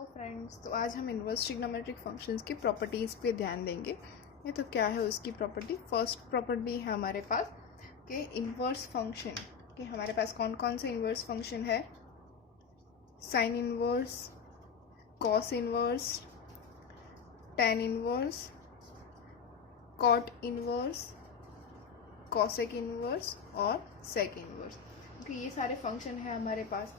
Hello friends, तो आज हम इन्वर्स ट्रिग्नोमेट्रिक फंक्शंस की प्रॉपर्टीज़ पे ध्यान देंगे। ये तो क्या है उसकी प्रॉपर्टी। फर्स्ट प्रॉपर्टी है हमारे पास कि इन्वर्स फंक्शन कि हमारे पास कौन कौन से इन्वर्स फंक्शन है। Sine inverse, cos inverse, tan inverse, cot inverse, cosec inverse और सेक इन्वर्स। ओके, ये सारे फंक्शन है हमारे पास।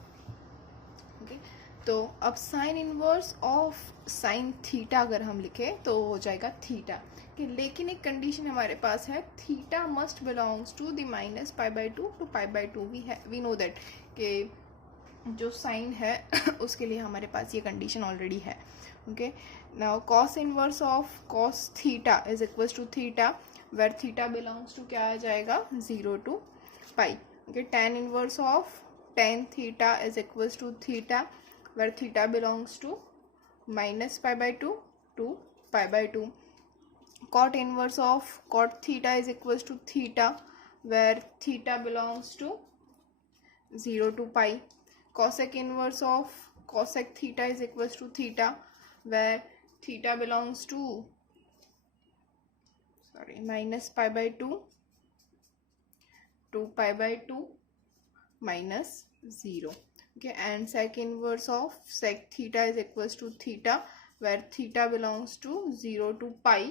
ओके, तो अब sign inverse of sine theta अगर हम लिखें तो हो जाएगा थीटा कि, लेकिन एक कंडीशन हमारे पास है, theta must belongs to the minus pi by two to pi by two. We know that कि जो साइन है उसके लिए हमारे पास ये कंडीशन ऑलरेडी है। Okay, now cos inverse of cos theta is equals to theta, where theta belongs to क्या आ जाएगा 0 to pi. Okay, tan inverse of tan theta is equals to theta, where theta belongs to minus pi by 2 to pi by 2. Cot inverse of cot theta is equals to theta, where theta belongs to 0 to pi. Cosec inverse of cosec theta is equals to theta, where theta belongs to minus pi by 2 to pi by 2 minus 0. Okay, and sec inverse of sec theta is equals to theta, where theta belongs to 0 to pi,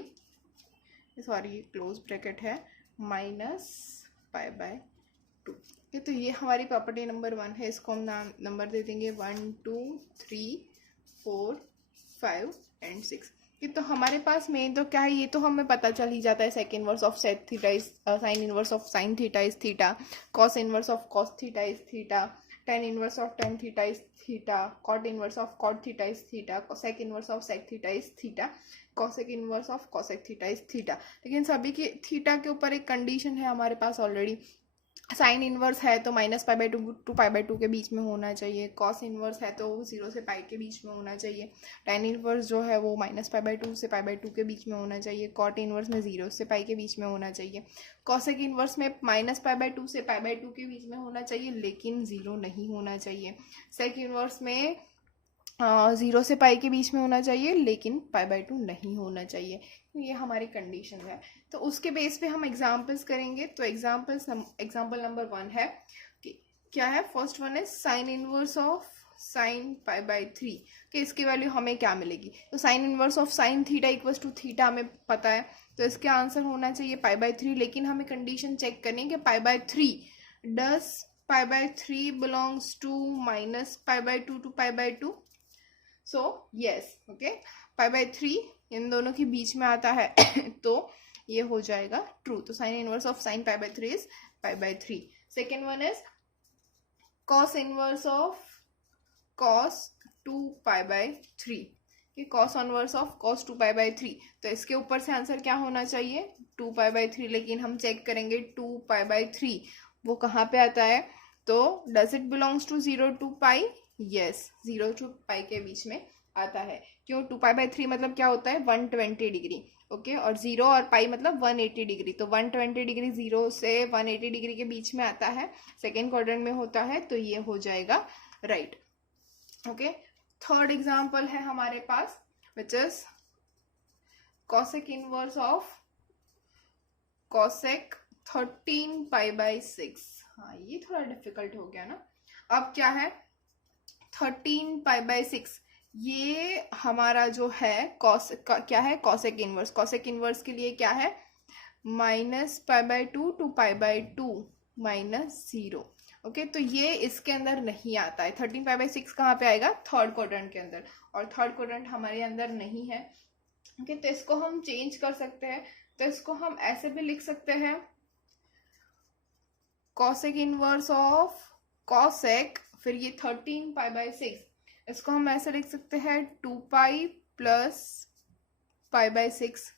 sorry close bracket है, minus pi by 2। तो ये हमारी property number 1 है। इसको हम नाम number दे देंगे 1 2 3 4 5 and 6। ये तो हमारे पास मेन तो क्या है, ये तो हमें पता चल ही जाता है। Sec inverse of sec theta is sine inverse of sine theta is theta, cos inverse of cos theta is theta, tan inverse of tan theta is theta, cot inverse of cot theta is theta, sec inverse of sec theta is theta, cosec inverse of cosec theta is theta. लेकिन सभी के theta के ऊपर एक condition है हमारे पास already. Sine inverse है तो minus pi by to pi by to के बीच में होना चाहिए। कॉस इनवर्स है तो 0 से पाई के बीच में होना चाहिए। टेन इनवर्स जो है वो माइनस पाई बाई टू से पाई बाई टू के बीच में होना चाहिए। कॉट इनवर्स में 0 से पाई के बीच में होना चाहिए। कॉसेक इनवर्स में माइनस पाई बाई टू से पाई बाई टू के बीच में होना चाहिए, लेकिन 0 नहीं होना चाहिए। सेक इनवर्स में 0 से पाई के बीच में होना चाहिए, लेकिन पाई बाई टू नहीं होना चाहिए। ये हमारी कंडीशन है। तो उसके बेस पे हम एग्जाम्पल्स करेंगे। तो एग्जाम्पल नंबर 1 है कि क्या है, फर्स्ट वन है sine inverse of sine pi by 3 कि इसकी वैल्यू हमें क्या मिलेगी। तो sine inverse of sine theta equals to theta हमें पता है, तो इसका आंसर होना चाहिए पाई बाई 3। लेकिन हमें कंडीशन चेक करनी है कि pi by 3 does pi by 3 belongs to minus pi by two to pi by 2। So yes, okay, pi by 3 इन दोनों के बीच में आता है तो ये हो जाएगा ट्रू। तो sine inverse of sine pi by 3 is pi by 3। Second one is cos inverse of cos 2 pi by 3, cos inverse of cos 2 pi by 3। तो इसके ऊपर से आंसर क्या होना चाहिए 2 पाई बाई 3, लेकिन हम चेक करेंगे 2 पाई बाई 3 वो कहाँ पे आता है। तो does it belongs to 0 to pi, yes, 0 to pi के बीच में आता है। क्यों, 2 पाई बाई 3 मतलब क्या होता है 120 डिग्री। ओके, और 0 और पाई मतलब 180 डिग्री। तो 120 डिग्री 0 से 180 डिग्री के बीच में आता है, सेकेंड क्वाड्रेंट में होता है, तो ये हो जाएगा राइट। ओके, थर्ड एग्जाम्पल है हमारे पास which is cosec inverse of cosec 13 pi by 6। हाँ, ये थोड़ा डिफिकल्ट हो गया ना। अब क्या है 13 पाई बाई 6, ये हमारा जो है कॉस क्या है कॉसेक इनवर्स। कॉसेक इनवर्स के लिए क्या है minus pi by two to pi by two minus 0। Okay, तो ये इसके अंदर नहीं आता है। 13 पाई बाई 6 कहाँ पे आएगा, थर्ड क्वाड्रेंट के अंदर, और थर्ड क्वाड्रेंट हमारे अंदर नहीं है। ओके, तो इसको हम चेंज कर सकते हैं। तो इसको हम ऐसे भी लिख सकते हैं, कॉसेक इनवर्स ऑफ कॉसेक, फिर ये 13 पाई बाई 6, इसको हम ऐसे लिख सकते हैं 2 pi plus pi by 6।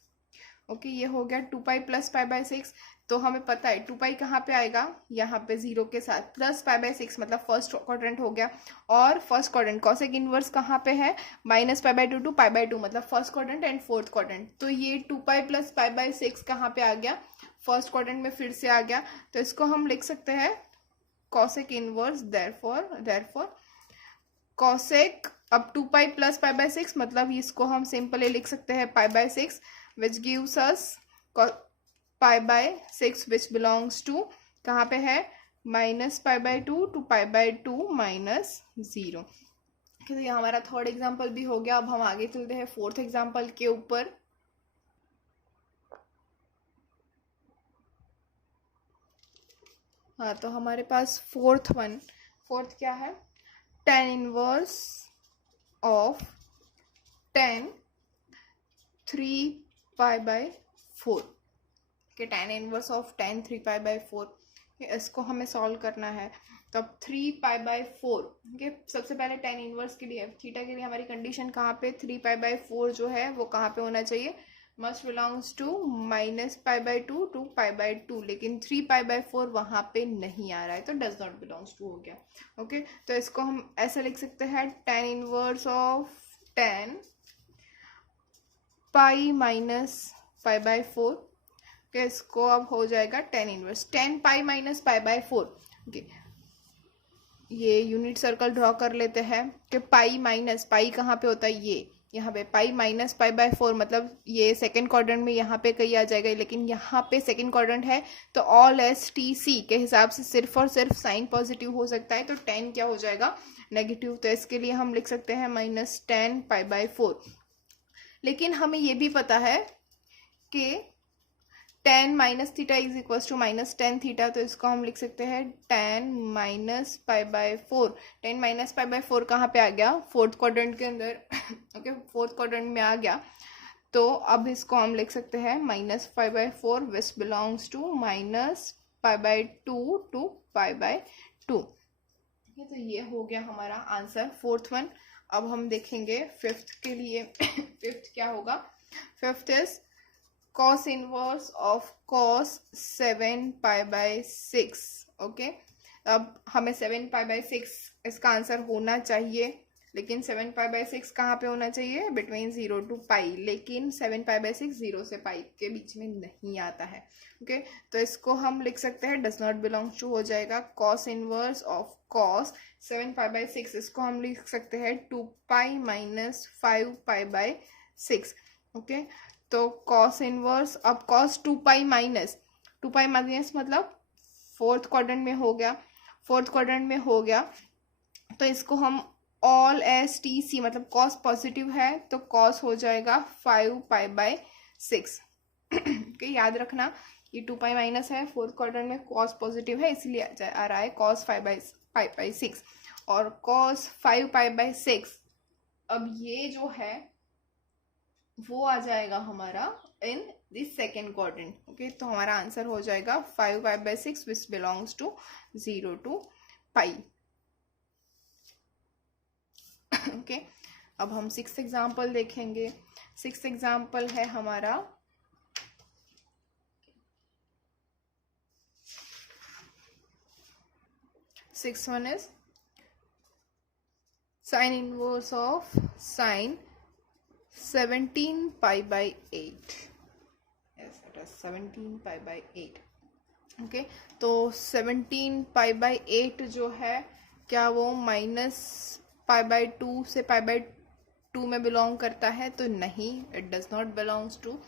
Okay, ये हो गया 2 पाई प्लस पाई बाई 6। तो हमें पता है 2 पाई कहाँ पे आएगा, यहाँ पे 0 के साथ, प्लस पाई बाई 6 मतलब फर्स्ट क्वाड्रेंट हो गया। और फर्स्ट क्वाड्रेंट कॉसेक इनवर्स कहाँ पे है, minus pi by two to pi by 2 मतलब first quadrant and fourth quadrant. तो ये 2 पाई प्लस पाई बाई 6 कहाँ पे आ गया, फर्स्ट क्वाड्रेंट में फिर से आ गया। तो इसको हम लिख सकते हैं कॉसेक इनवर्स, देयरफॉर कॉसेक अब 2 पाई प्लस पाई बाय 6 मतलब इसको हम सिंपली लिख सकते हैं pi by 6 which gives us pi by 6 which belongs to कहाँ पे है minus pi by 2 to pi by 2 minus 0। तो ये हमारा थर्ड एग्जाम्पल भी हो गया। अब हम आगे चलते हैं फोर्थ एग्जाम्पल के ऊपर। हाँ, तो हमारे पास फोर्थ क्या है, tan inverse of 10 3 pi by 4 के tan inverse of 10 3 pi by 4 इसको हमें सॉल्व करना है। तो अब 3 पाई बाय 4 के सबसे पहले tan इनवर्स के लिए थीटा के लिए हमारी कंडीशन कहाँ पे 3 पाई बाय 4 जो है वो कहाँ पे होना चाहिए, must belongs to minus pi by 2 to pi by 2, लेकिन 3 पाई बाय 4 वहाँ पे नहीं आ रहा है तो डज नॉट बिलोंग्स टू हो गया। ओके, तो इसको हम ऐसा लिख सकते हैं tan inverse of 10 pi minus pi by 4 के इसको अब हो जाएगा tan inverse 10 pi minus pi by 4। Okay, ये यूनिट सर्कल ड्रॉ कर लेते हैं कि पाई माइनस पाई कहाँ पे होता है, ये यहाँ पे पाई माइनस पाई बाय 4 मतलब ये सेकंड क्वाड्रेंट में यहाँ पे कहीं आ जाएगा, लेकिन यहाँ पे सेकंड क्वाड्रेंट है तो ऑल एस टी सी के हिसाब से सिर्फ और सिर्फ साइन पॉजिटिव हो सकता है, तो 10 क्या हो जाएगा नेगेटिव। तो इसके लिए हम लिख सकते हैं माइनस 10 पाई बाय 4। लेकिन हमें ये भी पता है कि tan minus theta is equal to minus tan theta, तो इसको हम लिख सकते हैं tan minus pi by 4। tan minus pi by 4 कहाँ पे आ गया, फोर्थ क्वाड्रेंट के अंदर। ओके, फोर्थ क्वाड्रेंट में आ गया, तो अब इसको हम लिख सकते हैं minus pi by 4 which belongs to minus pi by 2 to pi by 2। तो ये हो गया हमारा आंसर फोर्थ वन। अब हम देखेंगे फिफ्थ के लिए। फिफ्थ क्या होगा, fifth is cos inverse of cos 7 pi by 6। Okay, अब हमें 7 पाई बाय 6 इसका आंसर होना चाहिए, लेकिन 7 पाई बाय 6 कहाँ पे होना चाहिए, बिटवीन 0 टू पाई, लेकिन 7 पाई बाय 6 0 से पाई के बीच में नहीं आता है। ओके, तो इसको हम लिख सकते हैं डज नॉट बिलोंग्स टू हो जाएगा cos inverse of cos 7 pi by 6, इसको हम लिख सकते हैं 2 pi minus 5 pi by 6। Okay, तो cos इनवर्स, अब cos 2 पाई माइनस मतलब फोर्थ क्वाड्रेंट में हो गया, तो इसको हम ऑल एस टी सी मतलब cos पॉजिटिव है तो cos हो जाएगा 5 पाई बाय 6। ओके, याद रखना ये 2 पाई माइनस है, फोर्थ क्वाड्रेंट में cos पॉजिटिव है इसलिए आ रहा है cos 5 बाय 6 और cos 5 पाई बाय 6। अब ये जो है वो आ जाएगा हमारा in this second quadrant. Okay, तो हमारा आंसर हो जाएगा 5 pi by 6 which belongs to 0 to pi. Okay, अब हम सिक्स्थ एग्जाम्पल देखेंगे। सिक्स्थ एग्जाम्पल है हमारा six one is sine inverse of sine 17 pi by 8। yes, it is 17 pi by 8। Okay, तो 17 पाई बाय 8 जो है क्या वो माइनस पाई बाय 2 से पाई बाय 2 में बिलोंग करता है, तो नहीं, it does not belongs to.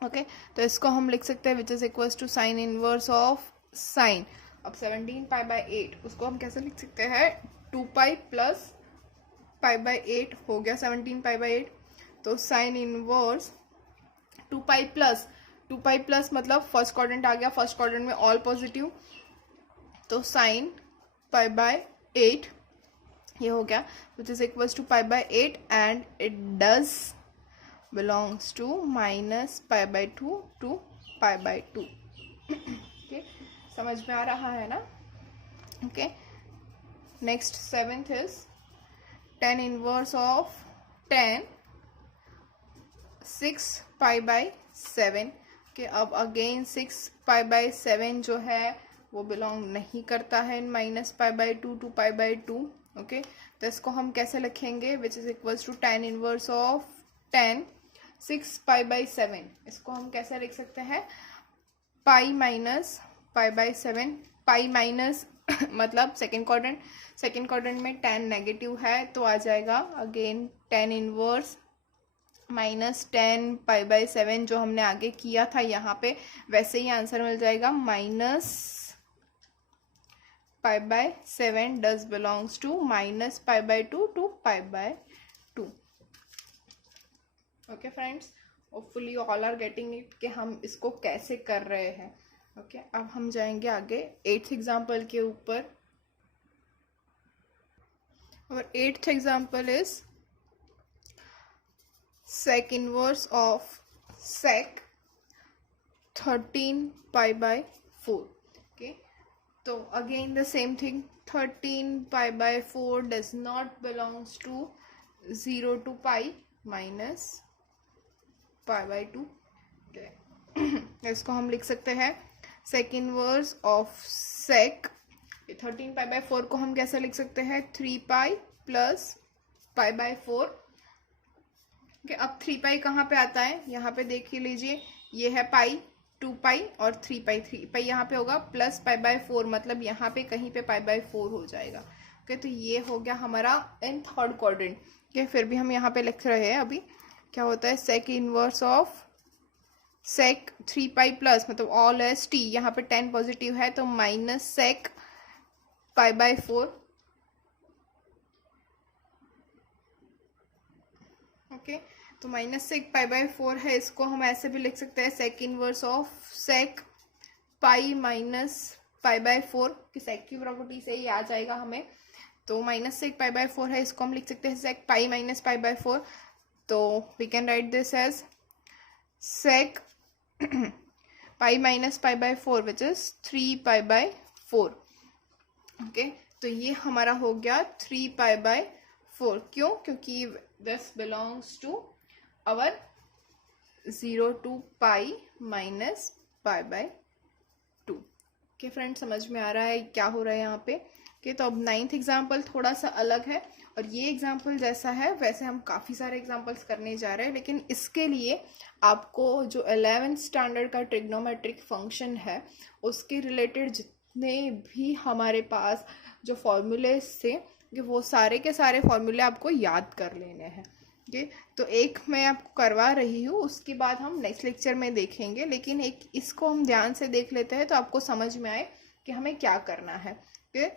Okay, तो इसको हम लिख सकते हैं which is equal to sine inverse of sine. अब 17 पाई बाय 8 उसको हम कैसे लिख सकते हैं, 2 पाई प्लस पाई बाय 8 हो गया 17 पाई बाय 8, तो साइन इनवर्स 2 पाई प्लस मतलब फर्स्ट क्वाड्रेंट आ गया, फर्स्ट क्वाड्रेंट में ऑल पॉजिटिव, तो साइन पाई बाय 8 ये हो गया which is equal to pi by 8 and it does belongs to minus pi by 2 to pi by 2। Okay, समझ में आ रहा है ना। Okay, next seventh is tan inverse of 10 6 pi by 7 के अब अगेन 6 पाई बाय 7 जो है वो बिलोंग नहीं करता है minus pi by 2 to pi by 2। Okay, तो इसको हम कैसे लिखेंगे, which is equals to tan inverse of 10 6 pi by 7, इसको हम कैसे लिख सकते हैं pi minus pi by 7, pi minus मतलब सेकेंड क्वाड्रेंट में tan नेगेटिव है तो आ जाएगा अगेन tan इनवर्स माइनस 10π/7 जो हमने आगे किया था यहाँ पे, वैसे ही आंसर मिल जाएगा -π/7 does belongs to -π/2 to π/2। Okay friends, hopefully all are getting it कि हम इसको कैसे कर रहे हैं। ओके अब हम जाएंगे आगे 8th एग्जाम्पल के ऊपर। और 8th example is sec inverse of sec 13π/4। okay, तो again the same thing, 13π/4 does not belongs to 0 to pi minus π/2। okay. इसको हम लिख सकते हैं sec inverse of sec 13π/4 को हम कैसे लिख सकते हैं 3π plus π/4। अब 3π कहाँ पे आता है, यहाँ पे देख लीजिए, ये है पाई, 2π और 3π यहाँ पे होगा प्लस π/4, मतलब यहाँ पे कहीं पे π/4 हो जाएगा। ओके तो ये हो गया हमारा इन थर्ड क्वाड्रेंट। ओके फिर भी हम यहाँ पे लिख रहे हैं अभी क्या होता है, sec inverse of sec 3π plus मतलब ऑल एस टी, यहाँ पे 10 पॉजिटिव है तो माइनस सेक π/4। ओके तो माइनस सेक π/4 है, इसको हम ऐसे भी लिख सकते हैं sec inverse of sec pi minus π/4 कि सेक की प्रॉपर्टी से ही आ जाएगा हमें। तो माइनस सेक π/4 है, इसको हम लिख सकते हैं सेक पाई माइनस π/4। तो we can write this as sec pi minus π/4 which is 3π/4। Okay तो ये हमारा हो गया 3π/4। क्यों, क्योंकि this belongs to our 0 to pi minus π/2। Okay friend, समझ में आ रहा है क्या हो रहा है यहाँ पे। ओके तो अब 9th एग्जाम्पल थोड़ा सा अलग है, और ये एग्जाम्पल जैसा है वैसे हम काफ़ी सारे एग्जाम्पल्स करने जा रहे हैं, लेकिन इसके लिए आपको जो 11th स्टैंडर्ड का ट्रिग्नोमेट्रिक फंक्शन है उसके रिलेटेड जितने भी हमारे पास जो फॉर्मूले थे वो सारे के सारे फॉर्मूले आपको याद कर लेने हैं। ओके तो एक मैं आपको करवा रही हूँ, उसके बाद हम नेक्स्ट लेक्चर में देखेंगे, लेकिन एक इसको हम ध्यान से देख लेते हैं तो आपको समझ में आए कि हमें क्या करना है। ओके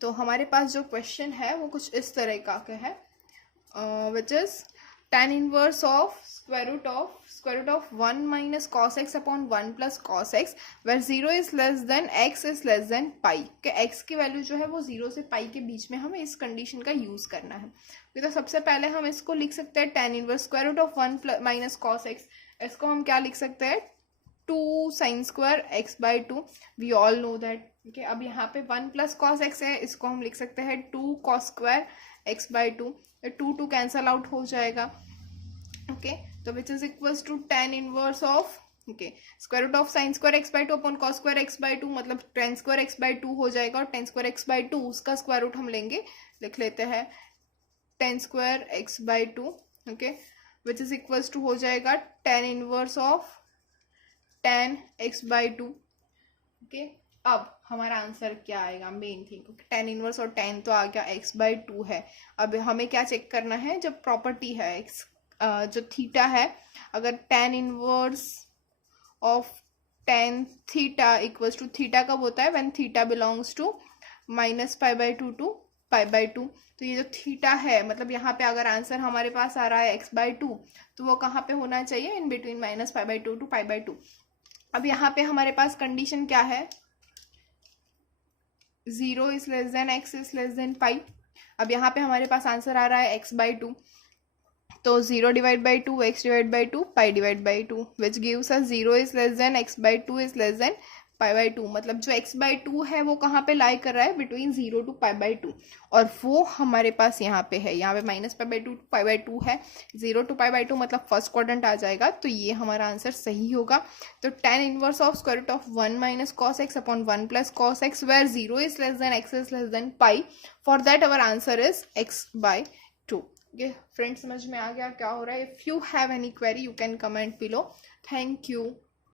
तो हमारे पास जो क्वेश्चन है वो कुछ इस तरह का है, which is tan inverse of square root of 1 minus cos x upon 1 plus cos x where 0 is less than x is less than pi. के x की वैल्यू जो है वो 0 से पाई के बीच में हमें इस कंडीशन का यूज करना है। तो सबसे पहले हम इसको लिख सकते हैं tan inverse square root of 1 minus cos x, इसको हम क्या लिख सकते हैं 2 sine square x/2। We all know that. Okay अब यहाँ पे 1 प्लस कॉस एक्स है, इसको हम लिख सकते हैं 2 cos square x/2। 2 cancel out हो जाएगा। ओके तो which is equals to tan inverse of square root of sine square x/2 upon cos square x/2, मतलब tan स्क्वायर x/2 हो जाएगा, और tan स्क्वायर x/2 उसका स्क्वायर रूट हम लेंगे, लिख लेते हैं tan square x/2। Okay which is equals to हो जाएगा tan inverse of tan x/2। Okay अब हमारा आंसर क्या आएगा, मेन थिंग tan इनवर्स और tan तो आ गया x/2 है। अब हमें क्या चेक करना है, जब प्रॉपर्टी है x जो थीटा है, अगर tan inverse of tan theta equals to theta कब होता है, when theta belongs to minus π/2 to π/2। तो ये जो थीटा है, मतलब यहाँ पे अगर आंसर हमारे पास आ रहा है x/2 तो वो कहाँ पे होना चाहिए, इन बिटवीन माइनस π/2 टू π/2। अब यहाँ पे हमारे पास कंडीशन क्या है, 0 is less than x is less than pi. अब यहाँ पे हमारे पास आंसर आ रहा है x/2, तो 0 divide by 2 x divide by 2 pi divide by 2 which gives us 0 is less than x/2 is less than π/2। मतलब जो x/2 है वो कहाँ पे लाई कर रहा है, बिटवीन 0 टू π/2, और वो हमारे पास यहाँ पे है, यहाँ पे माइनस π/2 टू π/2 है, 0 टू π/2 मतलब फर्स्ट क्वाड्रेंट आ जाएगा, तो ये हमारा आंसर सही होगा। तो tan inverse of square root of 1 minus cos x upon 1 plus cos x where 0 is less than x is less than pi, for that our answer is x/2। ये friends समझ में आ गया क्या हो रहा है। If you have any query you can comment below. Thank you.